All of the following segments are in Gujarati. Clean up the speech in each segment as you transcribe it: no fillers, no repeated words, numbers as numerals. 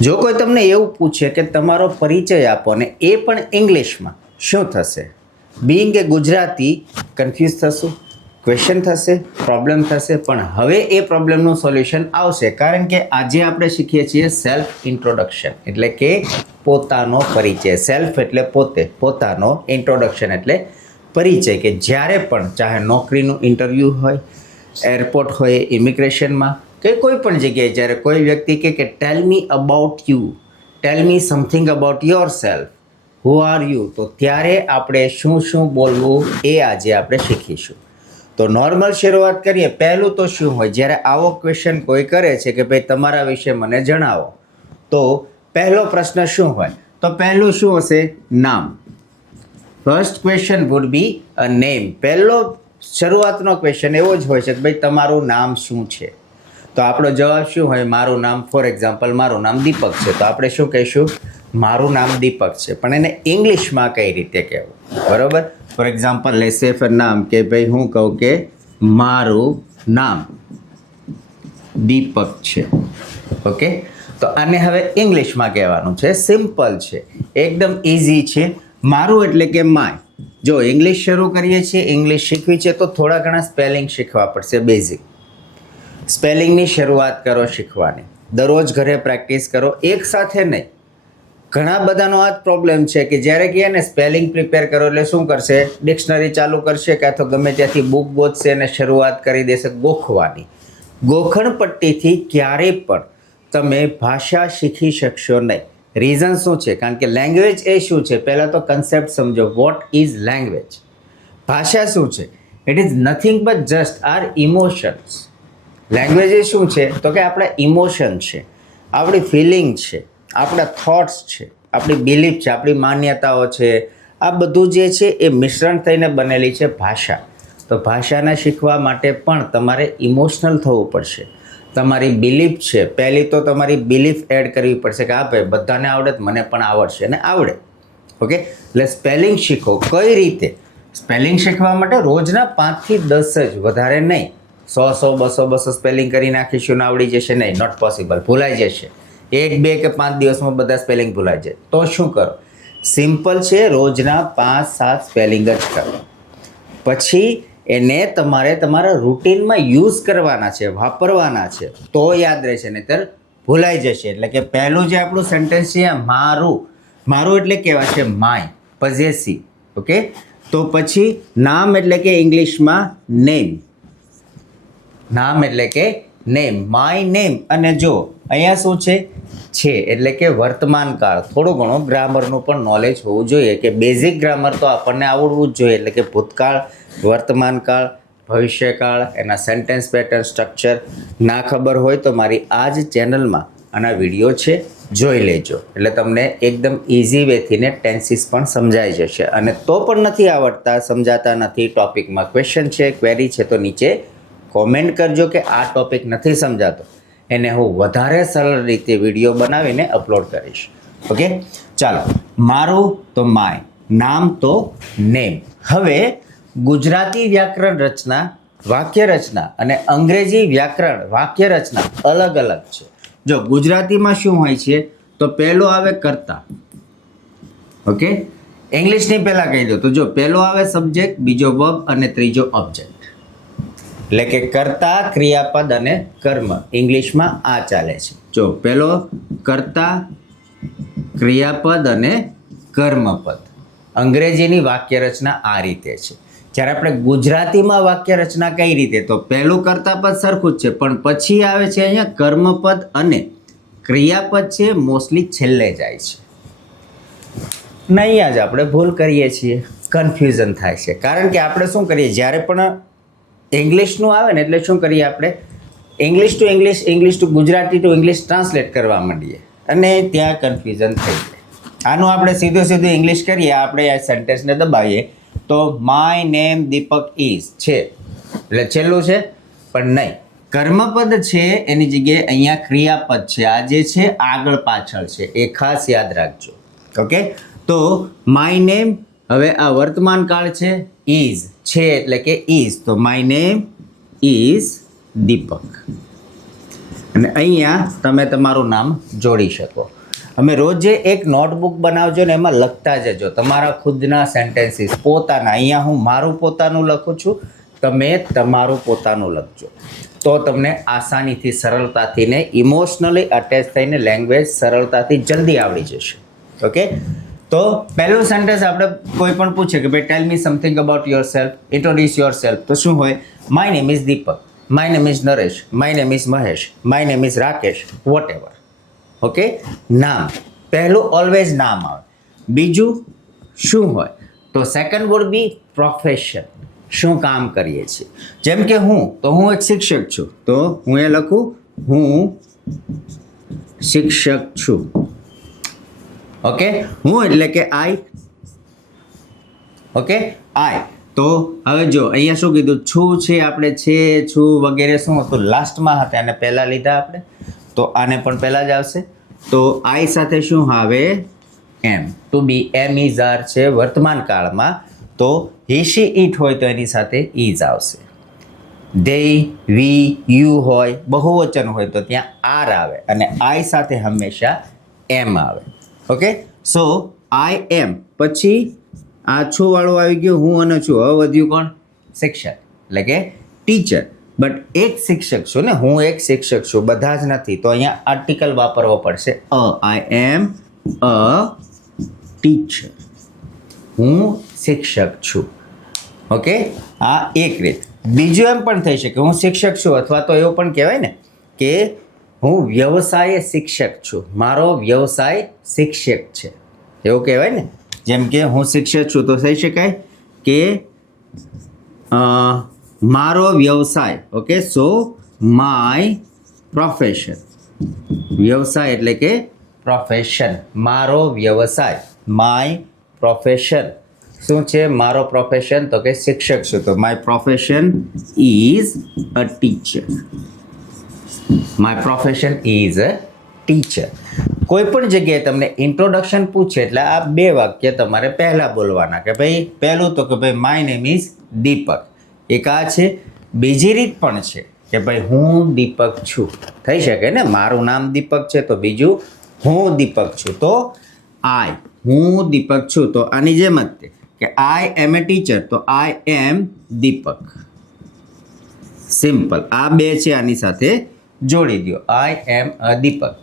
જો કોઈ તમને એવું પૂછે કે તમારો પરિચય આપો ને એ પણ ઇંગ્લિશમાં, શું થશે? બિંગ એ ગુજરાતી કન્ફ્યુઝ થશું, ક્વેશ્ચન થશે, પ્રોબ્લેમ થશે. પણ હવે એ પ્રોબ્લેમનું સોલ્યુશન આવશે, કારણ કે આજે આપણે શીખીએ છીએ સેલ્ફ ઇન્ટ્રોડક્શન, એટલે કે પોતાનો પરિચય. સેલ્ફ એટલે પોતે, પોતાનો ઇન્ટ્રોડક્શન એટલે પરિચય. કે જ્યારે પણ ચાહે નોકરીનું ઇન્ટરવ્યૂ હોય, એરપોર્ટ હોય, ઇમિગ્રેશનમાં કે કોઈ પણ જગ્યાએ જ્યારે કોઈ વ્યક્તિ કે tell me about you, tell me something about yourself, who are you, તો ત્યારે આપણે શું શું બોલવું એ આજે આપણે શીખીશું. તો નોર્મલ શરૂઆત કરીએ. પહેલું તો શું હોય, જ્યારે આવો ક્વેશ્ચન કોઈ કરે છે કે ભાઈ તમારા વિશે મને જણાવો, તો પહેલો પ્રશ્ન શું હોય? તો પહેલું શું હશે? નામ. First question would be a name. પહેલો શરૂઆતનો ક્વેશ્ચન એવો જ હોય છે કે ભાઈ તમારું નામ શું છે? તો આપણો જવાબ શું હોય? મારું નામ, ફોર એક્ઝામ્પલ મારું નામ દીપક છે, તો આપણે શું કહીશું? મારું નામ દીપક છે. પણ એને ઇંગ્લિશમાં કઈ રીતે કહેવું? બરોબર. ફોર એક્ઝામ્પલ લેસે ફોર નામ, કે ભાઈ હું કહું કે મારું નામ દીપક છે. ઓકે, તો આને હવે ઇંગ્લિશમાં કહેવાનું છે. સિમ્પલ છે, એકદમ ઇઝી છે. મારું એટલે કે માય. જો ઇંગ્લિશ શરૂ કરીએ છીએ, ઇંગ્લિશ શીખવી છે, તો થોડા ઘણા સ્પેલિંગ શીખવા પડશે. બેઝિક સ્પેલિંગની શરૂઆત કરો શીખવાની. દરરોજ ઘરે પ્રેક્ટિસ કરો, એક સાથે નહીં. ઘણા બધાનો આ જ પ્રોબ્લેમ છે કે જ્યારે કહે ને સ્પેલિંગ પ્રિપેર કરો એટલે શું કરશે? ડિક્શનરી ચાલુ કરશે કે અથવા ગમે ત્યાંથી બુક ગોતશે અને શરૂઆત કરી દેશે ગોખવાની. ગોખણ પટ્ટીથી ક્યારેય પણ તમે ભાષા શીખી શકશો નહીં. રીઝન શું છે? કારણ કે લેંગ્વેજ એ શું છે? પહેલાં તો કન્સેપ્ટ સમજો. What is language? ભાષા શું છે? It is nothing but just our emotions. Language એ શું છે? તો કે આપણા ઇમોશન છે, આપણી ફિલિંગ છે, આપણા થોટ્સ છે, આપણી બિલીફ છે, આપણી માન્યતાઓ છે. આ બધું જે છે એ મિશ્રણ થઈને બનેલી છે ભાષા. તો ભાષાને શીખવા માટે પણ તમારે ઇમોશનલ થવું પડશે. તમારી બિલીફ છે, પહેલી તો તમારી બિલીફ એડ કરવી પડશે કે હા ભાઈ બધાને આવડે, મને પણ આવડશે અને આવડે. ઓકે, એટલે સ્પેલિંગ શીખો. કઈ રીતે સ્પેલિંગ શીખવા માટે? રોજના 5 થી 10 જ, વધારે નહીં. 100 200 સ્પેલિંગ કરી નાખીશું ને આવડી જશે? નહીં, નોટ પોસિબલ. ભૂલાઈ જશે. 1 2 કે 5 દિવસમાં બધા સ્પેલિંગ ભૂલાઈ જાય. તો શું કરો? સિમ્પલ છે, રોજના 5-7 સ્પેલિંગ જ કરો. પછી એને તમારે તમારા રૂટીનમાં યુઝ કરવાના છે, વાપરવાના છે, તો યાદ રહેશે, નહીંતર ભૂલાઈ જશે. એટલે કે પહેલું જે આપણું સેન્ટેન્સ છે મારું. મારું એટલે કહેવાય છે માય, પોઝેસિવ. ઓકે, તો પછી નામ એટલે કે ઇંગ્લિશમાં નેમ. નામ એટલે કે નેમ, માય નેમ. અને જો અહીંયા શું છે એટલે કે વર્તમાન કાળ. થોડું ઘણું ગ્રામરનું પણ નોલેજ હોવું જોઈએ, કે બેઝિક ગ્રામર તો આપણને આવડવું જ જોઈએ. એટલે કે ભૂતકાળ, વર્તમાન કાળ, ભવિષ્યકાળ, એના સેન્ટેન્સ પેટર્ન, સ્ટ્રક્ચર ના ખબર હોય તો મારી આ જ ચેનલમાં આના વિડીયો છે, જોઈ લેજો. એટલે તમને એકદમ ઇઝી વેથી ને ટેન્સીસ પણ સમજાઈ જશે. અને તો પણ નથી આવડતા, સમજાતા નથી, ટોપિકમાં ક્વેશ્ચન છે, ક્વેરી છે, તો નીચે કોમેન્ટ કરજો કે આ ટોપિક નથી સમજાતો. એને હું વધારે સરળ રીતે વિડીયો બનાવીને અપલોડ કરીશ. ઓકે, ચાલો. મારું તો માય, નામ તો નેમ. હવે ગુજરાતી વ્યાકરણ રચના, વાક્ય રચના અને અંગ્રેજી વ્યાકરણ વાક્ય રચના અલગ અલગ છે. જો ગુજરાતીમાં શું હોય છે, તો પહેલો આવે કર્તા. ઓકે, ઇંગ્લિશની પહેલાં કહી દો. તો જો પહેલો આવે સબ્જેક્ટ, બીજો વર્બ અને ત્રીજો ઓબ્જેક્ટ. એટલે કે કર્તા, ક્રિયાપદ અને કર્મ. ઇંગ્લિશમાં આ ચાલે છે. જો પહેલો કર્તા, ક્રિયાપદ અને કર્મપદ. અંગ્રેજીની વાક્ય રચના આ રીતે છે. જ્યારે આપણે ગુજરાતીમાં વાક્ય રચના કઈ રીતે? તો પહેલું કર્તાપદ સરખું જ છે, પણ પછી આવે છે અહીંયા કર્મપદ અને ક્રિયાપદ છે, મોસ્ટલી છેલ્લે જાય છે. ને અહીંયા જ આપણે ભૂલ કરીએ છીએ, કન્ફ્યુઝન થાય છે. કારણ કે આપણે શું કરીએ, જ્યારે પણ ઇંગ્લિશનું આવે ને એટલે શું કરીએ આપણે? English two English, English two Gujarati two English translate કરવા માંડીએ અને ત્યાં કન્ફ્યુઝન થઈ જાય. આનું આપણે સીધું ઇંગ્લિશ કરીએ, આપણે આ સેન્ટેન્સને દબાવીએ તો માય નેમ દીપક ઇઝ છે, એટલે છેલ્લું છે. પણ નહીં, કર્મપદ છે એની જગ્યાએ અહીંયા ક્રિયાપદ છે. આ જે છે આગળ પાછળ છે, એ ખાસ યાદ રાખજો. ઓકે, તો માય નેમ. હવે આ વર્તમાન કાળ છે, ઇઝ છે એટલે કે ઇઝ, તો માય નેમ ઇઝ દીપક. અને અહીંયા તમે તમારું નામ જોડી શકો. અમે રોજે એક નોટબુક બનાવજો ને એમાં લખતા જજો તમારા ખુદના સેન્ટેન્સીસ પોતાના. અહીંયા હું મારું પોતાનું લખું છું, તમે તમારું પોતાનું લખજો, તો તમને આસાનીથી સરળતાથી ને ઇમોશનલી અટેચ થઈને લેંગ્વેજ સરળતાથી જલ્દી આવડી જશે. ઓકે, તો પહેલું સેન્ટેન્સ આપણે કોઈ પણ પૂછે કે ભાઈ tell me something about yourself, introduce yourself, તો શું હોય? My name is Deepak, my name is Naresh, my name is Mahesh, my name is Rakesh, whatever. Okay, નામ પહેલું ઓલવેઝ નામ આવે. બીજું શું હોય? તો સેકન્ડ વુડ બી પ્રોફેશન, શું કામ કરીએ છીએ. જેમ કે હું, તો હું એક શિક્ષક છું, તો હું એ લખું હું શિક્ષક છું. ઓકે, હું એટલે કે આઈ. ઓકે, આઈ. તો હવે જો અહીંયા શું કીધું? છું છે, આપણે છે, છું વગેરે શું હતું લાસ્ટમાં હતા અને પહેલાં લીધા આપણે, તો આને પણ પહેલાં જ આવશે. તો આઈ સાથે શું આવે? Am. To be, am is are છે વર્તમાન કાળમાં, તો હી શી ઇટ હોય તો એની સાથે ઇઝ આવશે. ધે, વી, યુ હોય, બહુવચન હોય તો ત્યાં આર આવે અને આઈ સાથે હંમેશા એમ આવે. ઓકે, સો આઈ એમ, પછી આ છું વાળું આવી ગયું, હું અને છું. હવે વધ્યું કોણ? શિક્ષક એટલે કે ટીચર. બટ એક શિક્ષક છું ને, હું એક શિક્ષક છું, બધા જ નથી, તો અહીંયા આર્ટિકલ વાપરવો પડશે. આઈ એમ અ ટીચર, હું શિક્ષક છું. ઓકે, આ એક રીત. બીજું એમ પણ થઈ શકે હું શિક્ષક છું, અથવા તો એવું પણ કહેવાય ને કે હું વ્યવસાય શિક્ષક છું, મારો વ્યવસાય શિક્ષક છે, એવું કહેવાય ને. જેમ કે હું શિક્ષક છું તો થઈ શકાય કે મારો વ્યવસાય. ઓકે, સો માય પ્રોફેશન, વ્યવસાય એટલે કે પ્રોફેશન, મારો વ્યવસાય, માય પ્રોફેશન શું છે? મારો પ્રોફેશન તો કે શિક્ષક છું, તો my profession is a teacher. My profession is a teacher. કોઈ પણ જગ્યાએ તમને ઇન્ટ્રોડક્શન પૂછે એટલે આ બે વાક્ય તમારે પહેલાં બોલવાના કે ભાઈ પહેલું તો કે ભાઈ માય નેમ ઇઝ દીપક, એક આ છે. બીજી રીત પણ છે કે ભાઈ હું દીપક છું, થઈ શકે ને, મારું નામ દીપક છે તો બીજું હું દીપક છું, તો આઈ, હું દીપક છું, તો આની જેમ જ તે કે આઈ એમ એ ટીચર, તો આઈ એમ દીપક. સિમ્પલ. આ બે છે, આની સાથે જોડી દો, આઈ એમ અ દીપક.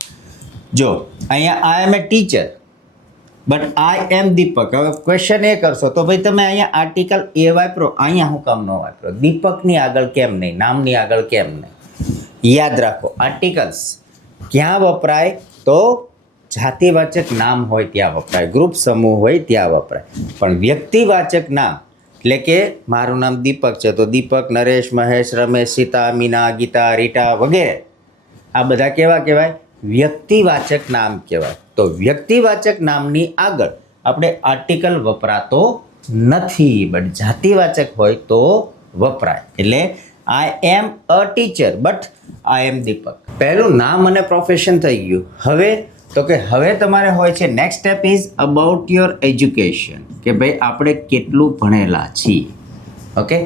જો અહીંયા આઈ એમ એ ટીચર બટ આઈ એમ દીપક. હવે ક્વેશ્ચન એ કરશો તો ભાઈ તમે અહીંયા આર્ટિકલ એ વાપરો, અહીંયા હું કામ ન વાપરો? દીપકની આગળ કેમ નહીં, નામની આગળ કેમ નહીં? યાદ રાખો, આર્ટિકલ્સ ક્યાં વપરાય? તો જાતિવાચક નામ હોય ત્યાં વપરાય, ગ્રુપ સમૂહ હોય ત્યાં વપરાય. પણ વ્યક્તિવાચક નામ એટલે કે મારું નામ દીપક છે તો દીપક, નરેશ, મહેશ, રમેશ, સીતા, મીના, ગીતા, રીટા વગેરે આ બધા કેવા કહેવાય? વ્યક્તિવાચક નામ કહેવાય. તો વ્યક્તિવાચક નામની આગળ આપણે આર્ટિકલ વપરાતો નથી, બટ જાતિવાચક હોય તો વપરાય. એટલે આઈ am a teacher but I એમ દીપક. પહેલું નામ અને પ્રોફેશન થઈ ગયું. હવે તો કે હવે તમારે હોય છે next step is about your education, કે ભાઈ આપણે કેટલું ભણેલા છીએ. ઓકે,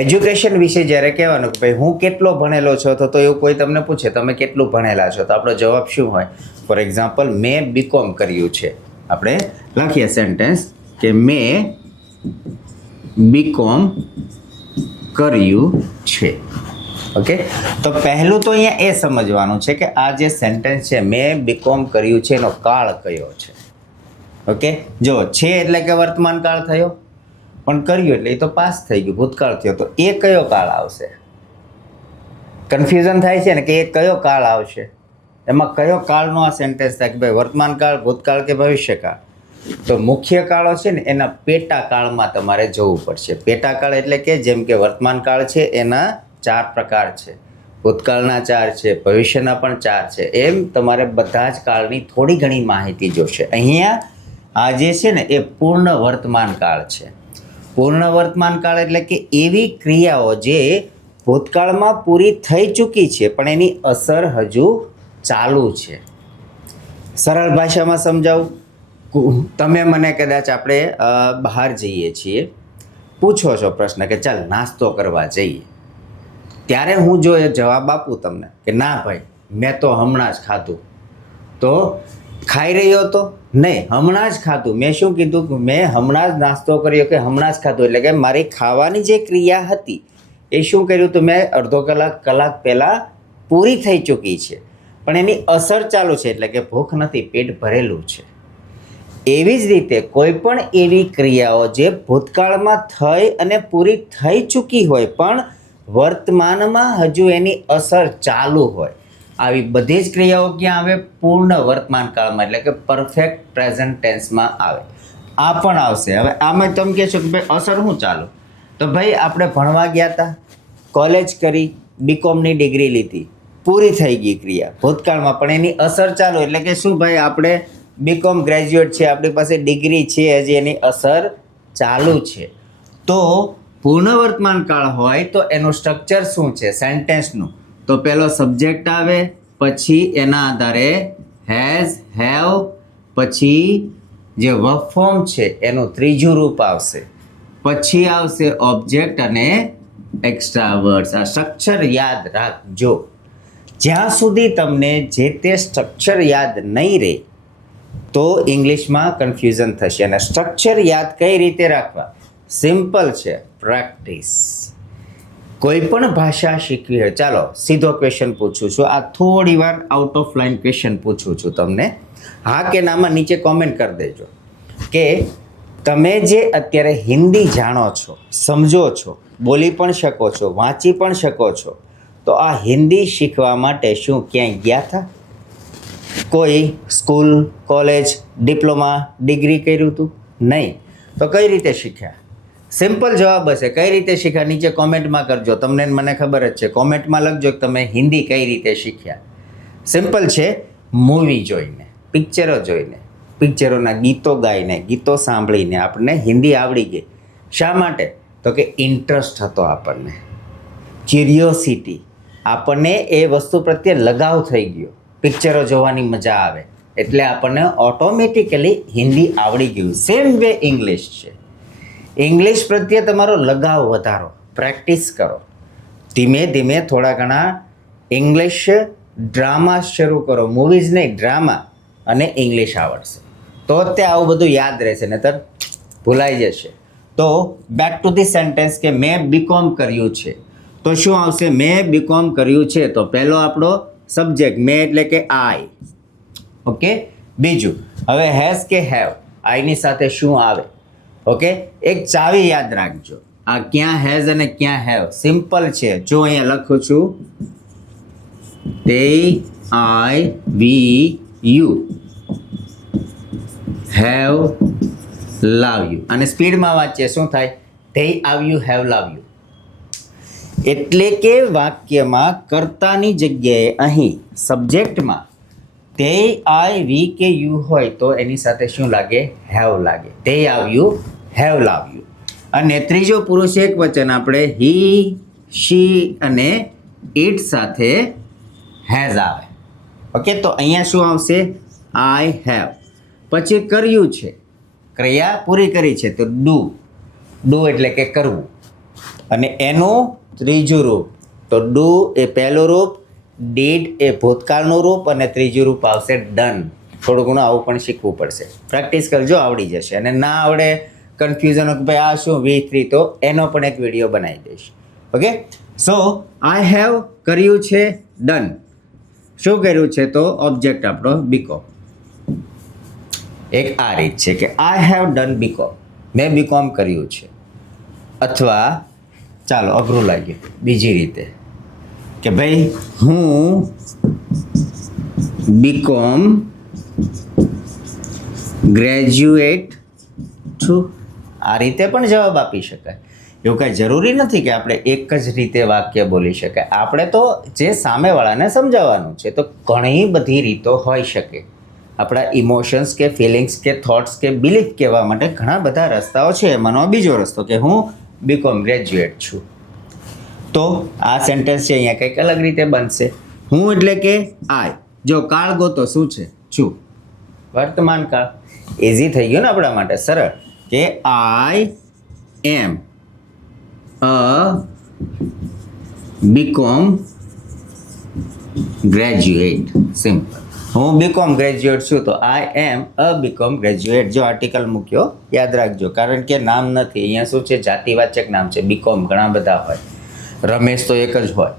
એજ્યુકેશન વિશે જ્યારે કહેવાનું કે ભાઈ હું કેટલો ભણેલો છો, તો એવું કોઈ તમને પૂછે તમે કેટલું ભણેલા છો, તો આપણો જવાબ શું હોય? ફોર એક્ઝામ્પલ, મેં બીકોમ કર્યું છે. આપણે લખીએ સેન્ટેન્સ કે મેં બીકોમ કર્યું છે. ઓકે, તો પહેલું તો અહીંયા એ સમજવાનું છે કે આ જે સેન્ટેન્સ છે મેં બીકોમ કર્યું છે એનો કાળ કયો છે. ઓકે, જો છે એટલે કે વર્તમાન કાળ થયો, પણ કર્યું એટલે એ તો પાસ થઈ ગયું, ભૂતકાળ થયો, તો એ કયો કાળ આવશે? કન્ફ્યુઝન થાય છે ને કે એ કયો કાળ આવશે, એમાં કયો કાળનો આ સેન્ટેન્સ થાય કે ભાઈ વર્તમાન કાળ, ભૂતકાળ કે ભવિષ્યકાળ? તો મુખ્ય કાળો છે ને એના પેટા કાળમાં તમારે જવું પડશે. પેટા કાળ એટલે કે જેમ કે વર્તમાન કાળ છે એના 4 પ્રકાર છે, ભૂતકાળના 4 છે, ભવિષ્યના પણ 4 છે, એમ તમારે બધા જ કાળની થોડી ઘણી માહિતી જોશે. અહીંયા આ જે છે ને એ પૂર્ણ વર્તમાન કાળ છે. પૂર્ણ વર્તમાન કાળ એટલે કે એવી ક્રિયાઓ જે ભૂતકાળમાં પૂરી થઈ ચૂકી છે પણ એની અસર હજુ ચાલુ છે. સરળ ભાષામાં સમજાવું, તમે મને કદાચ આપણે બહાર જઈએ છીએ, પૂછો છો પ્રશ્ન કે ચાલ નાસ્તો કરવા જઈએ, ત્યારે હું જો એ જવાબ આપું તમને કે ના ભાઈ મેં તો હમણાં જ ખાધું. તો ખાઈ રહ્યો હતો નહીં, હમણાં જ ખાધું. મેં શું કીધું કે મેં હમણાં જ નાસ્તો કર્યો કે હમણાં જ ખાધું. એટલે કે મારી ખાવાની જે ક્રિયા હતી એ શું કર્યું તો મેં અડધો કલાક પહેલાં પૂરી થઈ ચૂકી છે, પણ એની અસર ચાલુ છે. એટલે કે ભૂખ નથી, પેટ ભરેલું છે. એવી જ રીતે કોઈ પણ એવી ક્રિયાઓ જે ભૂતકાળમાં થઈ અને પૂરી થઈ ચૂકી હોય પણ વર્તમાનમાં હજુ એની અસર ચાલુ હોય, આવી બધી જ ક્રિયાઓ ક્યાં આવે? પૂર્ણ વર્તમાન કાળમાં, એટલે કે પરફેક્ટ પ્રેઝન્ટ ટેન્સમાં આવે. આ પણ આવશે. હવે આમાં તમે કહેશો કે ભાઈ અસર શું ચાલુ? તો ભાઈ આપણે ભણવા ગયા હતા, કોલેજ કરી, બીકોમની ડિગ્રી લીધી, પૂરી થઈ ગઈ ક્રિયા ભૂતકાળમાં, પણ એની અસર ચાલુ. એટલે કે શું ભાઈ, આપણે બીકોમ ગ્રેજ્યુએટ છે, આપણી પાસે ડિગ્રી છે, હજી એની અસર ચાલુ છે. તો પૂર્ણ વર્તમાન કાળ હોય તો એનું સ્ટ્રક્ચર શું છે સેન્ટેન્સનું? તો પહેલો સબ્જેક્ટ આવે, પછી એના આધારે હેઝ, હેવ, પછી જે વર્બ ફોર્મ છે એનું ત્રીજું રૂપ આવશે, પછી આવશે ઓબ્જેક્ટ અને એક્સ્ટ્રા વર્ડ્સ. આ સ્ટ્રક્ચર યાદ રાખજો. જ્યાં સુધી તમને જે તે સ્ટ્રક્ચર યાદ નહીં રહે તો ઇંગ્લિશમાં કન્ફ્યુઝન થશે. અને સ્ટ્રક્ચર યાદ કઈ રીતે રાખવા? સિમ્પલ છે, પ્રેક્ટિસ. કોઈ પણ ભાષા શીખવી હોય, ચાલો સીધો ક્વેશ્ચન પૂછું છું. આ થોડી વાર આઉટ ઓફ લાઈન ક્વેશ્ચન પૂછું છું તમને. હા કે નામાં નીચે કોમેન્ટ કરી દેજો કે તમે જે અત્યારે હિન્દી જાણો છો, સમજો છો, બોલી પણ શકો છો, વાંચી પણ શકો છો, તો આ હિન્દી શીખવા માટે શું ક્યાંય ગયા હતા? કોઈ સ્કૂલ, કોલેજ, ડિપ્લોમા, ડિગ્રી કર્યું હતું? નહીં. તો કઈ રીતે શીખ્યા? સિમ્પલ જવાબ હશે. કઈ રીતે શીખ્યા? નીચે કોમેન્ટમાં કરજો. તમને મને ખબર જ છે. કોમેન્ટમાં લખજો કે તમે હિન્દી કઈ રીતે શીખ્યા. સિમ્પલ છે, મૂવી જોઈને, પિક્ચરો જોઈને, પિક્ચરોના ગીતો ગાઈને, ગીતો સાંભળીને આપણને હિન્દી આવડી ગઈ. શા માટે? તો કે ઇન્ટરેસ્ટ હતો આપણને, ક્યુરિયોસિટી, આપણને એ વસ્તુ પ્રત્યે લગાવ થઈ ગયો. પિક્ચરો જોવાની મજા આવે એટલે આપણને ઓટોમેટિકલી હિન્દી આવડી ગયું. સેમ વે ઇંગ્લિશ છે. ઇંગ્લિશ પ્રત્યે તમારો લગાવ વધારો, પ્રેક્ટિસ કરો. ધીમે ધીમે થોડા ઘણા ઇંગ્લિશ ડ્રામા શરૂ કરો, મૂવીઝ નહીં ડ્રામા, અને ઇંગ્લિશ આવડશે. તો તે આવું બધું યાદ રહેશે, નહીતર ભૂલાઈ જશે. તો બેક ટુ ધી સેન્ટેન્સ કે મેં બીકોમ કર્યું છે. તો શું આવશે? મેં બીકોમ કર્યું છે. તો પહેલો આપણો સબ્જેક્ટ મેં એટલે કે આઈ. ઓકે. બીજું હવે હેઝ કે હેવ, આઈની સાથે શું આવે? ઓકે. એક ચાવી યાદ રાખજો. આ ક્યાં હેઝ અને ક્યાં હેવ? સિમ્પલ છે. જો અહીંયા લખું છું તે આઈ વી યુ હેવ લવ યુ. અને સ્પીડમાં વાંચીએ શું થાય? તે આવ્યું, હેવ લવ યુ. એટલે કે વાક્યમાં કર્તાની જગ્યાએ અહીં સબ્જેક્ટમાં તે આઈ વી કે યુ હોય તો એની સાથે શું લાગે? હેવ લાગે. તે આવ્યું, હેવ લાવ્યું. અને ત્રીજો પુરુષ એક વચન આપણે હી, શી અને ઇટ સાથે હેઝ આવે. ઓકે. તો અહીંયા શું આવશે? I have. પછી કર્યું છે, ક્રિયા પૂરી કરી છે તો ડુ. ડુ એટલે કે કરવું. અને એનું ત્રીજું રૂપ તો ડુ એ પહેલું રૂપ, ડીડ એ ભૂતકાળનું રૂપ, અને ત્રીજું રૂપ આવશે ડન. થોડું ઘણું આવું પણ શીખવું પડશે. પ્રેક્ટિસ કરજો, આવડી જશે. અને ના આવડે, કન્ફ્યુઝન કે ભાઈ આ શું V3, તો એનો પણ એક વિડીયો બનાવી દઈશ. ઓકે. સો આઈ હેવ કર્યું છે, ડન. શું કર્યું છે? તો ઓબ્જેક્ટ આપણો બીકોમ. એક આ રીત છે કે આઈ હેવ ડન બીકોમ, મેં બીકોમ કર્યું છે. અથવા ચાલો અઘરું લાગ્યું, બીજી રીતે કે ભાઈ હું બીકોમ ગ્રેજ્યુએટ છું. આ રીતે પણ જવાબ આપી શકાય. એવું કાંઈ જરૂરી નથી કે આપણે એક જ રીતે વાક્ય બોલી શકાય. આપણે તો જે સામેવાળાને સમજાવવાનું છે. તો ઘણી બધી રીતો હોઈ શકે. આપણા ઇમોશન્સ કે ફિલિંગ્સ કે થોટ્સ કે બિલીફ કહેવા માટે ઘણા બધા રસ્તાઓ છે. એમાંનો બીજો રસ્તો કે હું બીકોમ ગ્રેજ્યુએટ છું. તો આ સેન્ટેન્સ છે અહીંયા કંઈક અલગ રીતે બનશે. હું એટલે કે આઈ. જો કાળ ગોતો શું છે? છું. વર્તમાન કાળ. ઇઝી થઈ ગયું ને આપણા માટે, સરળ. કે આઈ am a BCom graduate. Simple. હું બીકોમ ગ્રેજ્યુએટ છું તો આઈ એમ અ બીકોમ ગ્રેજ્યુએટ. જો આર્ટિકલ મૂક્યો યાદ રાખજો, કારણ કે નામ નથી અહીંયા. શું છે? જાતિવાચક નામ છે. બીકોમ ઘણા બધા હોય, રમેશ તો એક જ હોય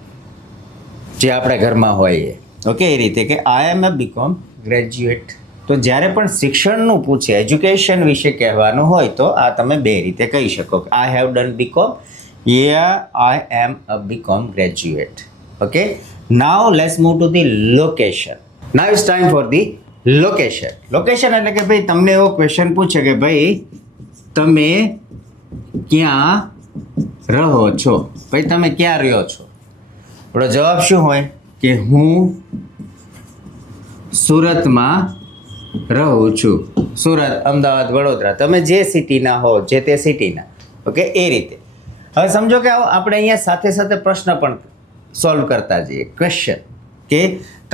જે આપણે ઘરમાં હોય એ. ઓકે, એ રીતે કે આઈ એમ અ બીકોમ ગ્રેજ્યુએટ. તો જ્યારે પણ શિક્ષણનું પૂછે, એજ્યુકેશન વિશે કહેવાનું હોય તો આ તમે બે રીતે કહી શકો કે આઈ હેવ ડન બીકોમ, યા I am a BCom graduate. Okay, now let's move to the location. Now it's time for the location. Location એટલે કે ભાઈ તમને એવો ક્વેશ્ચન પૂછે કે ભાઈ તમે ક્યાં રહો છો? ભાઈ તમે ક્યાં રહ્યો છો? આપણો જવાબ શું હોય કે હું સુરતમાં રહું છું. સુરત, અમદાવાદ, વડોદરા, તમે જે સિટીના હો જે તે સિટીના. ઓકે, એ રીતે. હવે સમજો કે આપણે અહીંયા સાથે સાથે પ્રશ્ન પણ સોલ્વ કરતા જઈએ. ક્વેશ્ચન કે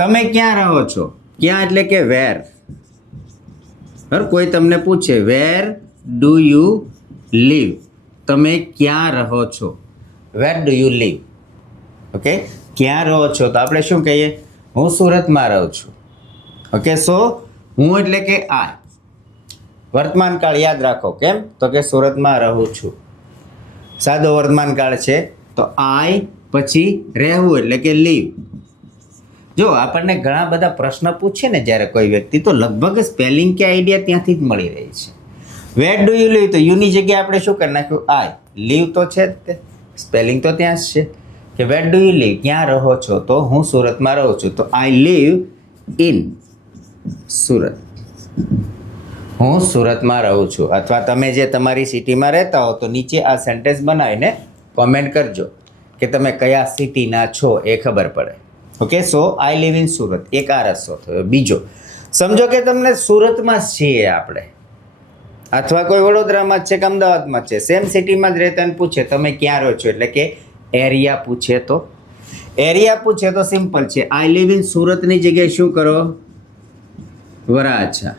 તમે ક્યાં રહો છો? ક્યાં એટલે કે વેર. બરાબર, કોઈ તમને પૂછે વેર ડુ યુ લીવ, તમે ક્યાં રહો છો? Where do you live. Okay, ક્યાં રહો છો તો આપણે શું કહીએ? હું સુરતમાં રહું છું. ઓકે, સો હું એટલે કે આ વર્તમાન કાળ યાદ રાખો. કેમ? તો કે સુરતમાં રહું છું. સાદો વર્તમાન કાળ છે તો આઈ પછી રહેવું એટલે કે લીવ. જો આપણને ઘણા બધા પ્રશ્ન પૂછે ને જ્યારે કોઈ વ્યક્તિ, તો લગભગ સ્પેલિંગ કે આઈડિયા ત્યાંથી જ મળી રહી છે. વેર ડુ યુ લીવ, તો યુની જગ્યાએ આપણે શું કરી નાખ્યું? આઈ. લીવ તો છે જ તે, સ્પેલિંગ તો ત્યાં જ છે કે વેર ડુ યુ લીવ, ક્યાં રહો છો? તો હું સુરતમાં રહું છું. તો આઈ લીવ ઇન સુરત. હું સુરતમાં રહું છું. અથવા તમે જે તમારી સિટીમાં રહેતા હો તો નીચે આ સેન્ટેન્સ બનાવીને કોમેન્ટ કરજો કે તમે કયા સિટીના છો, એ ખબર પડે. Okay, so I live in Surat. એક આ રસ્તો થયો. બીજો, સમજો કે તમને સુરતમાં જ છીએ આપણે, અથવા કોઈ વડોદરામાં જ છે કે અમદાવાદમાં જ છે, સેમ સિટીમાં જ રહેતા પૂછે તમે ક્યાં રહો છો, એટલે કે એરિયા પૂછે તો. એરિયા પૂછે તો સિમ્પલ છે, આઈ લીવ ઇન સુરતની જગ્યાએ શું કરો? Varachha.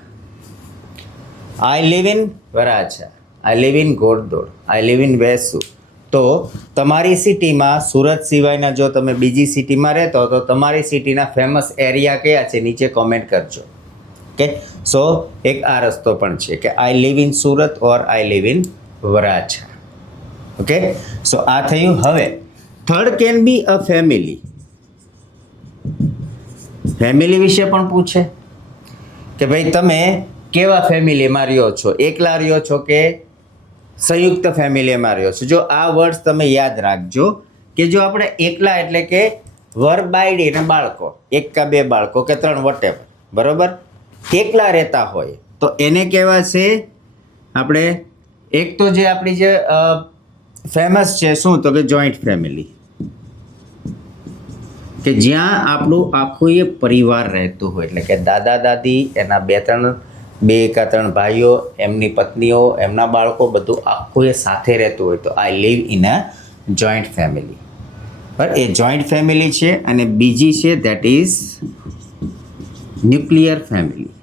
I live in Varachha, I live in Ghod Dod, I live in Vesu. તો તમારી સિટીમાં સુરત સિવાયના જો તમે બીજી સિટીમાં રહેતો હો તો તમારી સિટીના ફેમસ એરિયા કયા છે નીચે કોમેન્ટ કરજો. ઓકે, સો એક આ રસ્તો પણ છે કે I live in Surat or I live in Varachha. Okay, so આ થયું. હવે third can be a family. Family વિશે પણ પૂછે કે ભાઈ તમે કેવા ફેમિલીમાં રહ્યો છો? એકલા રહ્યો છો કે સંયુક્ત ફેમિલીમાં રહ્યો છો? જો આ વર્ડ્સ તમે યાદ રાખજો કે જો આપણે એકલા એટલે કે વર બાયડી અને બાળકો, એક કા બે બાળકો કે ત્રણ, વટેવર, બરોબર, એકલા રહેતા હોય તો એને કહેવા છે આપણે એક તો જે આપણી જે ફેમસ છે શું તો કે જોઈન્ટ ફેમિલી, કે જ્યાં આપણું આખું એ પરિવાર રહેતું હોય, એટલે કે દાદા દાદી, એના બે કા ત્રણ ભાઈઓ, એમની પત્નીઓ, એમના બાળકો, બધું આખું એ સાથે રહેતું હોય તો I live in a joint family. બરાબર, એ જોઈન્ટ ફેમિલી છે. અને બીજી છે that is nuclear family.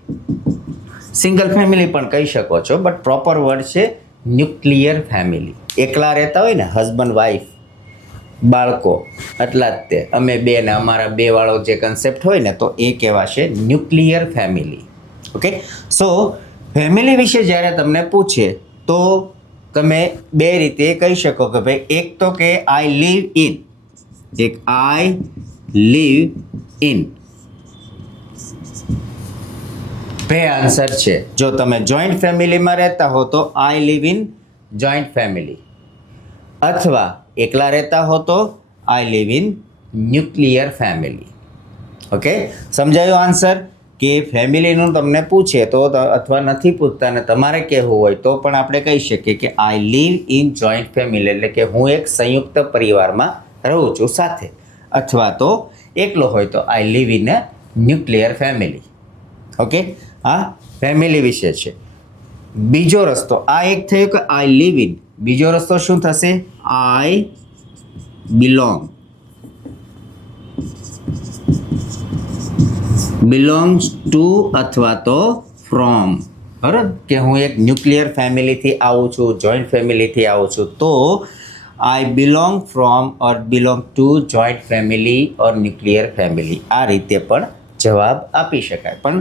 Single family પણ કહી શકો છો, બટ પ્રોપર વર્ડ છે ન્યુક્લિયર ફેમિલી. એકલા રહેતા હોય ને, હસબન્ડ વાઈફ બાળકો એટલા જ તે, અમે બે ને અમારા બે વાળો જે કન્સેપ્ટ હોય ને તો એ કહેવાશે ન્યુક્લિયર ફેમિલી. ઓકે, સો ફેમિલી વિશે જ્યારે તમને પૂછે તો તમે બે રીતે કહી શકો કે ભાઈ એક તો કે આઈ લીવ ઇન, એક આઈ લીવ ઇન. બે આન્સર છે. જો તમે જોઈન્ટ ફેમિલીમાં રહેતા હો તો I live in joint family, અથવા એકલા રહેતા હો તો I live in nuclear family. Okay, સમજાયો આન્સર? કે ફેમિલીનું તમને પૂછે તો અથવા નથી પૂછતા ને તમારે કહેવું હોય તો પણ આપણે કહી શકીએ કે I live in joint family, એટલે કે હું એક સંયુક્ત પરિવારમાં રહું છું સાથે. અથવા તો એકલો હોય તો I live in a nuclear family. Okay, આ ફેમિલી વિશે છે. બીજો રસ્તો આ એક થયો કે આઈ લીવ ઇન. બીજો રસ્તો શું થશે? આઈ બિલોંગ. બિલોંગ્સ ટુ અથવા તો ફ્રોમ. બરાબર, કે હું એક ન્યુક્લિયર ફેમિલીથી આવું છું, જોઈન્ટ ફેમિલીથી આવું છું. તો I belong from or belong to joint family or nuclear family. આ રીતે પણ જવાબ આપી શકાય. પણ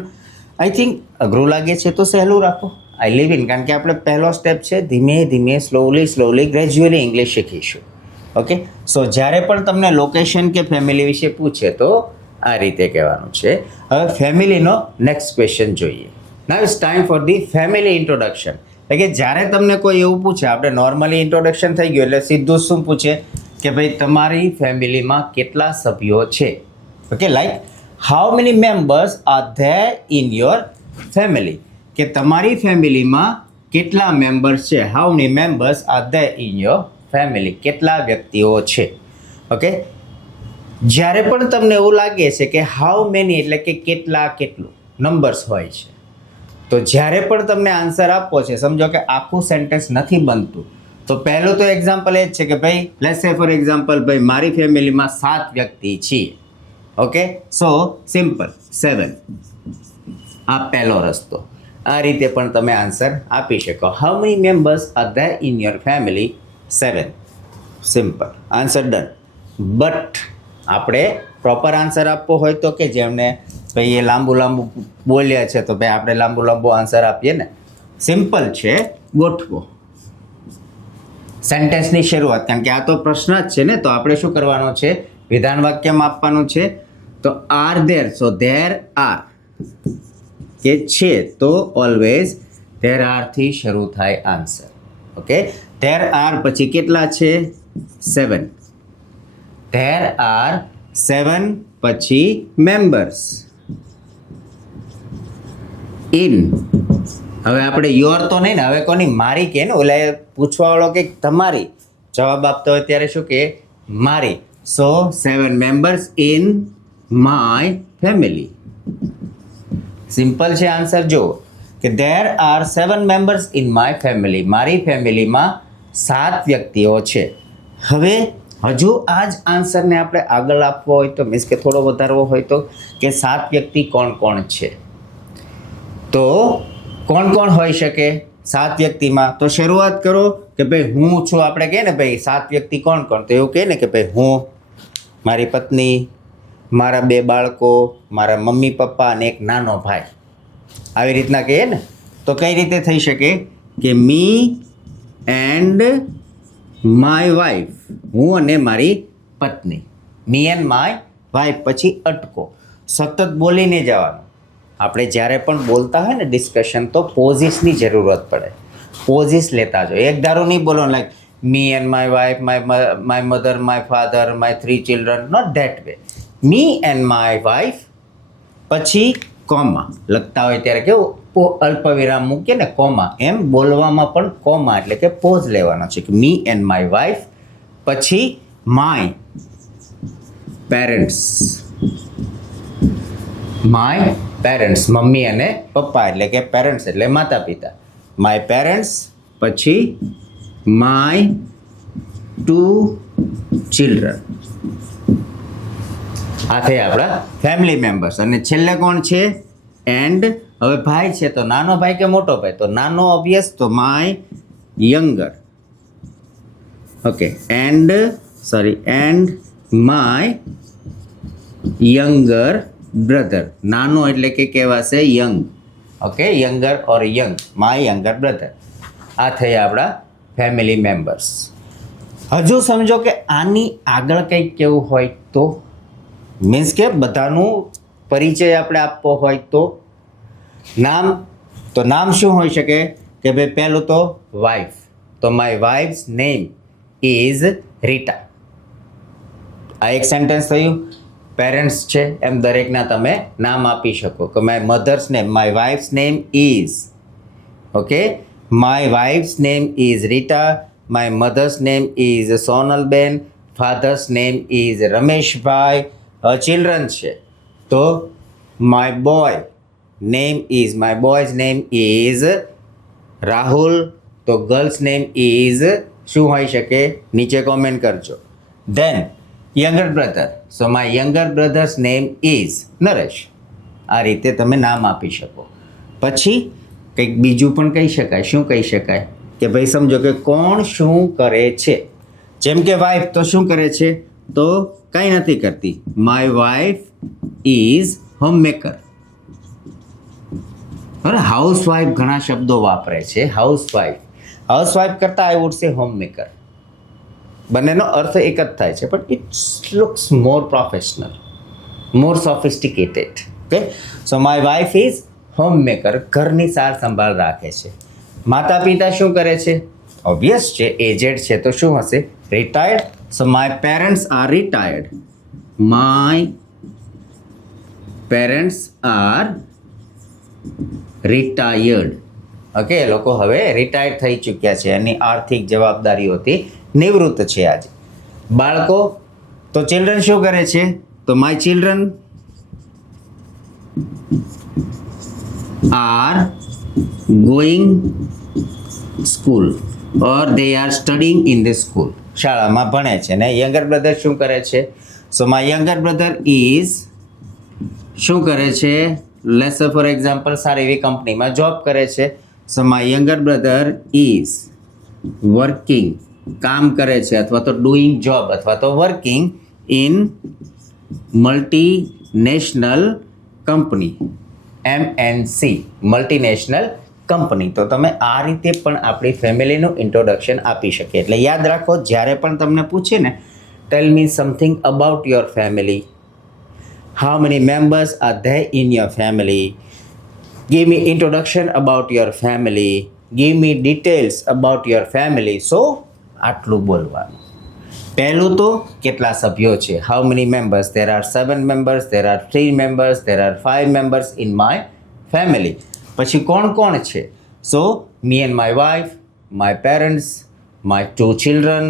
આઈ થિંક અઘરું લાગે છે તો સહેલું રાખો, આઈ લિવ ઇન, કારણ કે આપણે પહેલો સ્ટેપ છે, ધીમે ધીમે સ્લોલી ગ્રેજ્યુઅલી ઇંગ્લિશ શીખીશું. ઓકે, સો જ્યારે પણ તમને લોકેશન કે ફેમિલી વિશે પૂછે તો આ રીતે કહેવાનું છે. હવે ફેમિલીનો નેક્સ્ટ ક્વેશ્ચન જોઈએ. Now it's time for the family introduction. એટલે કે જ્યારે તમને કોઈ એવું પૂછે, આપણે નોર્મલી ઇન્ટ્રોડક્શન થઈ ગયું એટલે સીધું શું પૂછે કે ભાઈ તમારી ફેમિલીમાં કેટલા સભ્યો છે. Okay, like how many members are there in your family, કે તમારી ફેમિલીમાં કેટલા મેમ્બર્સ છે. How many members are there in your family, કેટલા વ્યક્તિઓ છે. ઓકે, જ્યારે પણ તમને એવું લાગે છે કે હાઉ મેની એટલે કે કેટલું નંબર્સ હોય છે, તો જ્યારે પણ તમને આન્સર આપવો છે, સમજો કે આખું સેન્ટેન્સ નથી બનતું, તો પહેલું તો એક્ઝામ્પલ એ જ છે કે ભાઈ લેટ્સ સે ફોર એક્ઝામ્પલ, ભાઈ મારી ફેમિલીમાં 7 વ્યક્તિ છીએ. ઓકે, સો સિમ્પલ 7, આ પહેલો રસ્તો. આ રીતે પણ તમે આન્સર આપી શકો. How many members are there in your family? 7. Simple, answer done. But આપણે પ્રોપર આન્સર આપવો હોય તો, કે જેમને ભાઈ એ લાંબુ બોલ્યા છે તો ભાઈ આપણે લાંબુ આન્સર આપીએ ને. સિમ્પલ છે, ગોઠવો સેન્ટેન્સની શરૂઆત, કારણ કે આ તો પ્રશ્ન જ છે ને, તો આપણે શું કરવાનો છે, વિધાન વાક્યમાં આપવાનું છે. તો are there, so there are, કે છે તો ઓલવેઝ ધેર આરથી શરૂ થાય આન્સર. ઓકે, ધેર આર પછી કેટલા છે? 7. ધેર આર 7 પછી મેમ્બર્સ ઇન. હવે આપણે યોર તો નહીં ને, હવે કોની? મારી કે ને, ઓલા પૂછવાવાળો કે તમારી, જવાબ આપતો હોય ત્યારે શું કે? મારી. સો 7 members in my family. Simple છે આન્સર. જો કે there are 7 members in my family, મારી ફેમિલીમાં 7 વ્યક્તિઓ છે. હવે હજુ આ જ આન્સરને આપણે આગળ આપવો હોય તો, મીન્સ કે થોડો વધારવો હોય તો, કે 7 વ્યક્તિ કોણ છે, તો કોણ હોઈ શકે 7 વ્યક્તિમાં? તો શરૂઆત કરો કે ભાઈ હું છું. આપણે કહે ને ભાઈ 7 વ્યક્તિ કોણ, તો એવું કહે ને કે ભાઈ હું, મારી પત્ની, મારા 2 બાળકો, મારા મમ્મી પપ્પા અને એક નાનો ભાઈ, આવી રીતના કહીએ ને. તો કઈ રીતે થઈ શકે કે મી એન્ડ માય વાઈફ, હું અને મારી પત્ની, મી એન્ડ માય વાઈફ, પછી અટકો, સતત બોલીને જવાનું. આપણે જ્યારે પણ બોલતા હોય ને ડિસ્કશન, તો પોઝિસની જરૂરત પડે. પોઝિસ લેતા જો, એક ધારો નહીં બોલો like me and my wife, my mother, my father, my 3 children, not that way. Me and my wife પછી કોમા લખતા હોય ત્યારે કેવું અલ્પ વિરામ મૂકીએ ને, કોમા, એમ બોલવામાં પણ કોમા એટલે કે પોઝ લેવાનો છે. કે મી એન્ડ માય વાઈફ પછી my parents, my parents, mummy અને પપ્પા એટલે કે પેરેન્ટ્સ એટલે માતા પિતા, માય પેરેન્ટ્સ પછી માય 2 ચિલ્ડ્રન. આ થઈ આપણા ફેમિલી મેમ્બર્સ. અને છેલ્લે કોણ છે? એન્ડ. હવે ભાઈ છે તો નાનો ભાઈ કે મોટો ભાઈ? તો નાનો ઓબ્વિયસ, તો my younger. Okay, and my younger brother. નાનો એટલે કે કહેવાશે young. Okay, younger or young, my younger brother. આ થઈ આપણા ફેમિલી મેમ્બર્સ. હજુ સમજો કે આની આગળ કંઈક કેવું હોય તો, મીન્સ કે બધાનું પરિચય આપણે આપવો હોય તો નામ શું હોઈ શકે કે ભાઈ પહેલું તો વાઈફ, તો my wife's name is Rita. આ એક સેન્ટેન્સ થયું. પેરેન્ટ્સ છે એમ દરેકના તમે નામ આપી શકો કે my mother's name, my wife's name is. Okay, my wife's name is Rita, my mother's name is Sonalben, father's name is Rameshbhai. Children છે તો my boy's name is Rahul, તો ગર્લ્સ નેમ ઇઝ શું હોઈ શકે? નીચે કોમેન્ટ કરજો. Then younger brother, so my younger brother's name is Naresh. આ રીતે તમે નામ આપી શકો. પછી કંઈક બીજું પણ કહી શકાય. શું કહી શકાય? કે ભાઈ સમજો કે કોણ શું કરે છે. જેમ કે વાઇફ તો શું કરે છે, તો કંઈ નથી કરતી. My wife is homemaker. બરાબર, હાઉસવાઇફ ઘણા શબ્દો વાપરે છે. હાઉસવાઇફ કરતાં આઈ વુડ સે હોમમેકર. બંનેનો અર્થ એક જ થાય છે, પણ it looks more professional, more sophisticated. Okay, so my wife is homemaker, ઘરની સાર સંભાળ રાખે છે. માતા પિતા શું કરે છે? ઓબ્વિયસ છે, એજેડ છે તો શું હશે? Retired. So my parents are retired. My parents are retired. Okay, એ લોકો હવે રિટાયર્ડ થઈ ચૂક્યા છે, એની આર્થિક જવાબદારીઓથી નિવૃત્ત છે આજે. બાળકો તો ચિલ્ડ્રન શું કરે છે? તો my children are going school or they are studying in the school. શાળામાં ભણે છે. ને યંગર બ્રધર શું કરે છે? સો માય યંગર બ્રધર ઇઝ શું કરે છે? લેટ્સ સે ફોર એક્ઝામ્પલ સારી એવી કંપનીમાં જોબ કરે છે. સો my younger brother is working, કામ કરે છે, અથવા તો ડુઈંગ જોબ અથવા તો working in multinational company, MNC, multinational company. તો તમે આ રીતે પણ આપણી ફેમિલીનું ઇન્ટ્રોડક્શન આપી શકીએ. એટલે યાદ રાખો, જ્યારે પણ તમને પૂછે ને, tell me something about your family, how many members are there in your family, give me introduction about your family, give me details about your family. સો આટલું બોલવાનું. પહેલું તો કેટલા સભ્યો છે? How many members? there are 7 members, there are 3 members, there are 5 members in my family. પછી કોણ કોણ છે? સો me and my wife, my parents, my 2 children,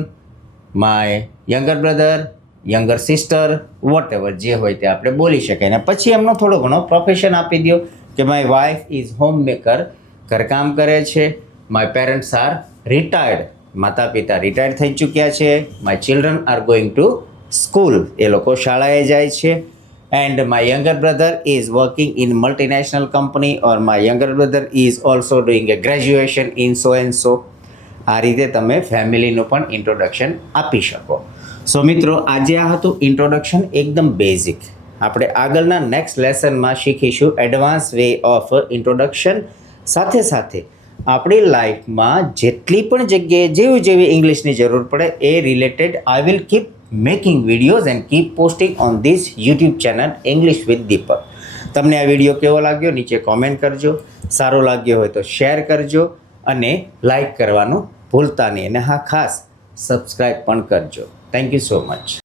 my younger brother, younger sister, whatever જે હોય તે આપણે બોલી શકાય. અને પછી એમનો થોડો ઘણો પ્રોફેશન આપી દો કે માય વાઇફ ઇઝ હોમમેકર, ઘરકામ કરે છે. માય પેરેન્ટ્સ આર રિટાયર્ડ, માતા પિતા રિટાયર્ડ થઈ ચૂક્યા છે. My children are going to school, એ લોકો શાળાએ જાય છે. And my younger brother is working in multinational company, or my younger brother is also doing a graduation in so and so. આ રીતે તમે ફેમિલીનું પણ ઇન્ટ્રોડક્શન આપી શકો. સો મિત્રો, આજે આ હતું ઇન્ટ્રોડક્શન, એકદમ બેઝિક. આપણે આગળના નેક્સ્ટ લેસનમાં શીખીશું એડવાન્સ વે ઓફ ઇન્ટ્રોડક્શન. સાથે સાથે આપણી લાઈફમાં જેટલી પણ જગ્યાએ જેવી ઇંગ્લિશની જરૂર પડે એ related I will keep making videos and keep posting on this YouTube channel English with Deepak. તમને આ વિડીયો કેવો લાગ્યો નીચે કોમેન્ટ કરજો. સારો લાગ્યો હોય તો શેર કરજો અને લાઈક કરવાનું ભૂલતા નહીં. અને હા, ખાસ સબસ્ક્રાઈબ પણ કરજો. Thank you so much.